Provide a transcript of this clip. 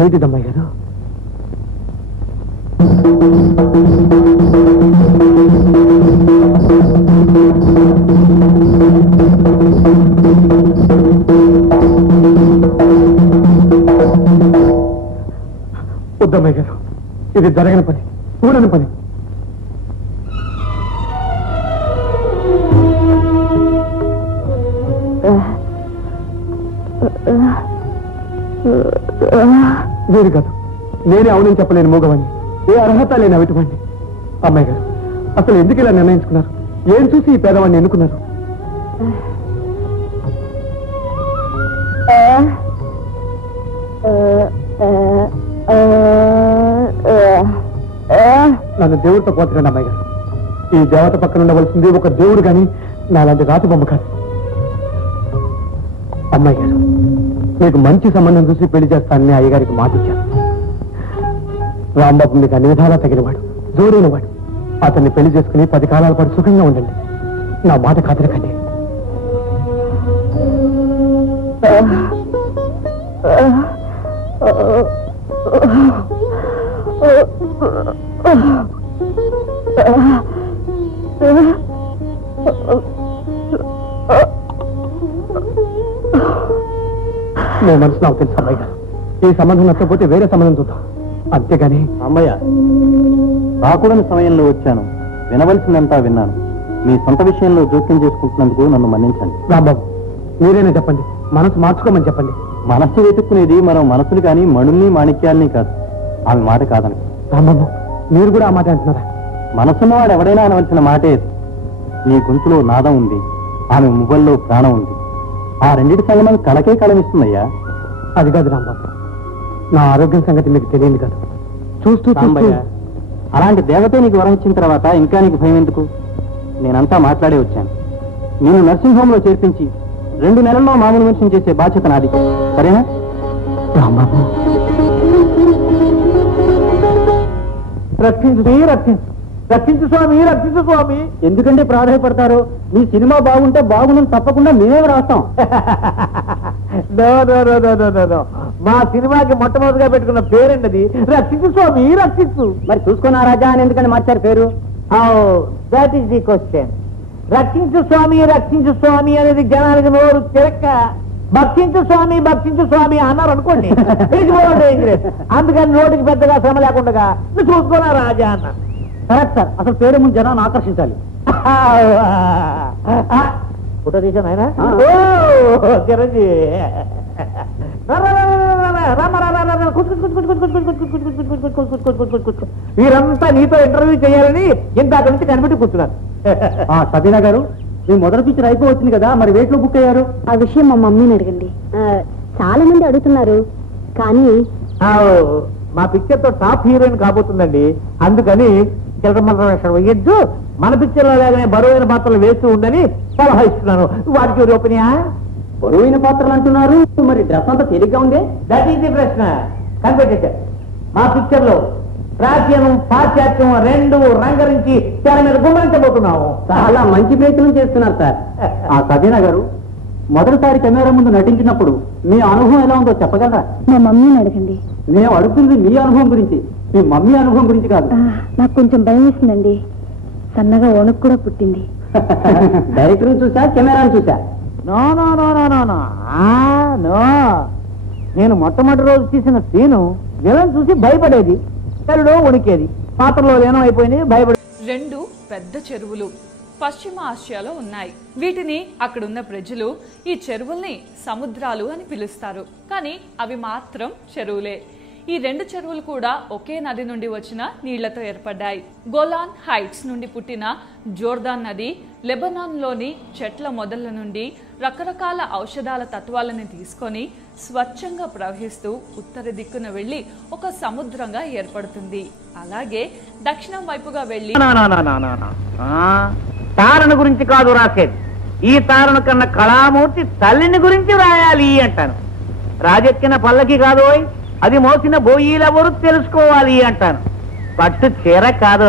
ఏమిటిదమ్మాయి గారు? వద్దమ్మాయి గారు, ఇది జరగని పని, చూడని పని. వేరు కాదు, నేనే అవునని చెప్పలేని మూగవాణ్ణి, ఏ అర్హత లేని అవిటివాణ్ణి. అమ్మాయి గారు, అసలు ఎందుకు ఇలా నిర్ణయించుకున్నారు? ఏం చూసి ఈ పేదవాడిని ఎన్నుకున్నారు? నన్ను దేవుడితో పోతున్నాను అమ్మాయి గారు. ఈ దేవత పక్కన ఉండవలసింది ఒక దేవుడు కానీ నాలాంటి రాతి బొమ్మ కాదు. అమ్మాయి గారు, మీకు మంచి సంబంధం చూసి పెళ్లి చేస్తానని అయ్యగారికి మాట ఇచ్చాను. రాంబాబు మీకు అన్ని విధాలా తగినవాడు, జోడైనవాడు. అతన్ని పెళ్లి చేసుకుని 10 కాలాల పాటు సుఖంగా ఉండండి. నా మాట కాదనకండి. మీ మనసు నాకు తెలుసు అమ్మాయి గారు. ఈ సంబంధం నచ్చకపోతే వేరే సంబంధం చూద్దాం, అంతేగాని. అమ్మయ్య, రాకూడని సమయంలో వచ్చాను, వినవలసిందంతా విన్నాను. మీ సొంత విషయంలో జోక్యం చేసుకుంటున్నందుకు నన్ను మన్నించండి. రాంబాబు, మీరేనే చెప్పండి, మనసు మార్చుకోమని చెప్పండి. మనస్సు వెతుక్కునేది మనం మనసులు కానీ మణుల్ని మాణిక్యాల్ని కాదు. ఆమె మాట కాదని. రాంబాబు, మీరు కూడా ఆ మాట అంటున్నారా? మనసున్నవాడు ఎవడైనా అనవలసిన మాటే. నీ గొంతులో నాదం ఉంది, ఆమె మువ్వల్లో ప్రాణం ఉంది. ఆ రెండింటి సంగమం కళకే కళమిస్తుందయ్యా. అది కాదు రాంబాబు, నా ఆరోగ్యం సంగతి మీకు తెలియదు కదా. చూస్తూ అలాంటి దేవతే నీకు వరం ఇచ్చిన తర్వాత ఇంకా నీకు భయం ఎందుకు? నేనంతా మాట్లాడే వచ్చాను. నేను నర్సింగ్ హోమ్ లో చేర్పించి 2 నెలల్లో మామూలు మనిషిని చేసే బాధ్యత నాది, సరేనా? రాంబాబు, రక్షించు రక్షించు స్వామి, రక్షించు స్వామి. ఎందుకంటే ప్రాధాన్యపడతారు? మీ సినిమా బాగుంటే బాగుందని తప్పకుండా మేమే రాస్తాం. మా సినిమాకి మొట్టమొదటిగా పెట్టుకున్న పేరండి అది. రక్షించు స్వామి, రక్షించు. మరి చూసుకున్నా రాజా అని ఎందుకని మార్చారు పేరు? That is the question. రక్షించు స్వామి అనేది జనానికి నోరు తిరక్క భక్షించు స్వామి అన్నారు అనుకోండి, అందుకని నోటికి పెద్దగా శ్రమ లేకుండా చూసుకున్నా రాజా అన్నారు. కరెక్ట్ సార్, అసలు పేరు ముందు జనాన్ని ఆకర్షించాలి. ఫోటో తీసాను ఆయన చిరంజీవి. వీరంతా నీతో ఇంటర్వ్యూ చేయాలని ఇంత నుంచి కనిపెట్టి కూర్చున్నారు. సబీనా గారు, మీ మొదటి పిక్చర్ అయిపోవచ్చింది కదా, మరి వేట్లో బుక్ అయ్యారు? ఆ విషయం మా మమ్మీని అడగండి. చాలా మంది అడుగుతున్నారు, కానీ మా పిక్చర్ తో టాప్ హీరోయిన్ కాబోతుందండి. అందుకని వేయద్దు, మన పిక్చర్ లో లాగానే బరువైన పాత్రలు వేస్తూ ఉండని సలహా ఇస్తున్నాను. వాటికి ఓపెనియా? బరువైన పాత్రలు అంటున్నారు, మరి డ్రెస్ అంతా తేలిగ్గా ఉంది. దట్ ఈస్ ది ప్రశ్న. కనిపెట్టేశారు. మా పిక్చర్ లో ప్రాచీనం పాశ్చాత్యం 2 రంగరించి తెర మీద గుమ్మరించబోతున్నాము. చాలా మంచి ప్రయత్నం చేస్తున్నారు సార్. ఆ సబీనా గారు, మొదటిసారి కెమెరా ముందు నటించినప్పుడు మీ అనుభవం ఎలా ఉందో చెప్పగలరా? మా మమ్మీని అడగండి. మేము అడుగుతుంది మీ అనుభవం గురించి, మీ మమ్మీ అనుభవం గురించి కాదు. నాకు కొంచెం భయం వేసిందండి, సన్నగా వణుకు కూడా పుట్టింది. డైరెక్టర్ని చూసా, కెమెరాని చూసా? నో, నేను మొట్టమొదటి రోజు తీసిన సీను విలన్ చూసి భయపడేది, తెరలో వణికేది. పాత్రలో లీనం అయిపోయింది, భయపడే. 2 పెద్ద చెరువులు పశ్చిమ ఆసియాలో ఉన్నాయి. వీటిని అక్కడున్న ప్రజలు ఈ చెరువుల్ని సముద్రాలు అని పిలుస్తారు, కానీ అవి మాత్రం చెరువులే. ఈ 2 చెరువులు కూడా ఒకే నది నుండి వచ్చిన నీళ్లతో ఏర్పడ్డాయి. గోలాన్ హైట్స్ నుండి పుట్టిన జోర్దాన్ నది లెబనాన్లోని చెట్ల మొదళ్ల నుండి రకరకాల ఔషధాల తత్వాలను తీసుకొని స్వచ్ఛంగా ప్రవహిస్తూ ఉత్తర దిక్కున వెళ్లి ఒక సముద్రంగా ఏర్పడుతుంది. అలాగే దక్షిణం వైపుగా వెళ్లి తారణ గురించి కాదు రాసేది, ఈ తారణ కన్నా కళామూర్తి తల్లిని గురించి రాయాలి అంటాను. రాజెక్కిన పల్లకి కాదు, అది మోసిన బోయిలెవరు తెలుసుకోవాలి అంటాను. పట్టు చీర కాదు.